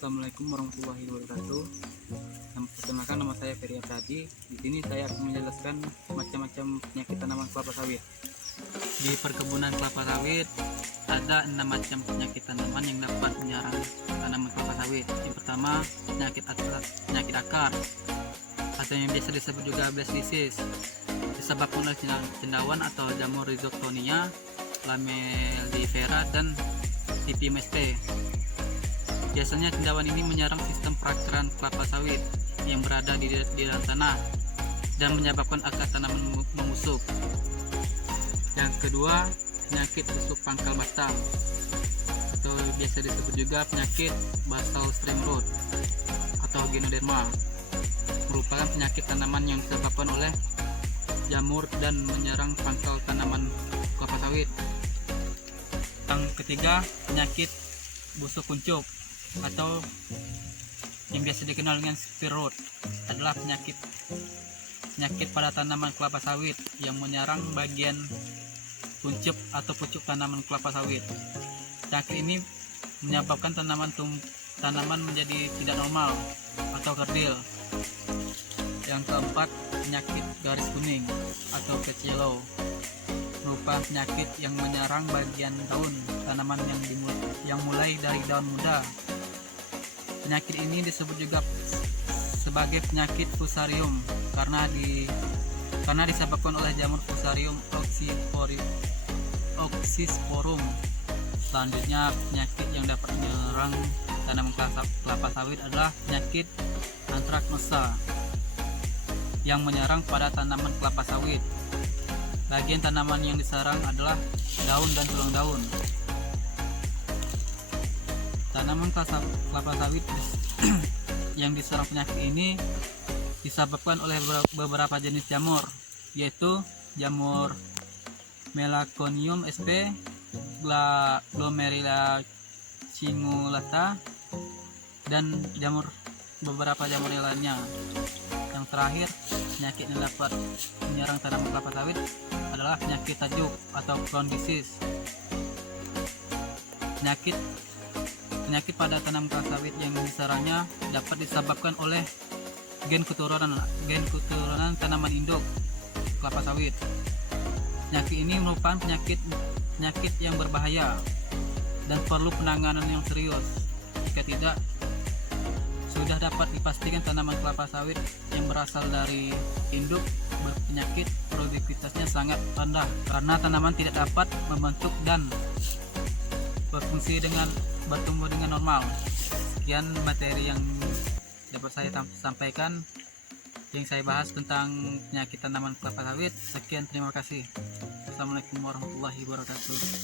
Assalamualaikum warahmatullahi wabarakatuh. Perkenalkan, nama saya Ferry Abadi. Di sini saya akan menjelaskan macam-macam penyakit tanaman kelapa sawit. Di perkebunan kelapa sawit ada 6 macam penyakit tanaman yang dapat menyerang tanaman kelapa sawit. Yang pertama, penyakit akar atau yang biasa disebut juga blast disease, disebabkan oleh cendawan atau jamur Rhizoctonia, Lamellifera, dan TP-MST. Biasanya cendawan ini menyerang sistem perakaran kelapa sawit yang berada di dalam tanah dan menyebabkan akar tanaman membusuk. Yang kedua, penyakit busuk pangkal batang atau biasa disebut juga penyakit basal stem rot atau Ganoderma, merupakan penyakit tanaman yang disebabkan oleh jamur dan menyerang pangkal tanaman kelapa sawit. Yang ketiga, penyakit busuk kuncup atau yang biasa dikenal dengan spear rot adalah penyakit pada tanaman kelapa sawit yang menyerang bagian kuncup atau pucuk tanaman kelapa sawit. Penyakit ini menyebabkan tanaman menjadi tidak normal atau kerdil. Yang keempat, penyakit garis kuning atau patch yellow, merupakan penyakit yang menyerang bagian daun tanaman yang mulai dari daun muda. Penyakit ini disebut juga sebagai penyakit fusarium karena disebabkan oleh jamur Fusarium oxysporum. Selanjutnya, penyakit yang dapat menyerang tanaman kelapa sawit adalah penyakit antraknosa yang menyerang pada tanaman kelapa sawit. Bagian tanaman yang diserang adalah daun dan tulang daun. Tanaman kelapa sawit yang diserang penyakit ini disebabkan oleh beberapa jenis jamur, yaitu jamur Melaconium sp, Glomerilla cingulata, dan beberapa jamur lainnya. Yang terakhir, penyakit yang dapat menyerang tanaman kelapa sawit adalah penyakit tajuk atau crown disease. Penyakit pada tanaman kelapa sawit yang diserangnya dapat disebabkan oleh gen keturunan tanaman induk kelapa sawit. Penyakit ini merupakan penyakit yang berbahaya dan perlu penanganan yang serius. Jika tidak, sudah dapat dipastikan tanaman kelapa sawit yang berasal dari induk berpenyakit produktivitasnya sangat rendah karena tanaman tidak dapat membentuk dan bertumbuh dengan normal. Sekian materi yang dapat saya sampaikan, yang saya bahas tentang penyakit tanaman kelapa sawit. Sekian, terima kasih. Assalamualaikum warahmatullahi wabarakatuh.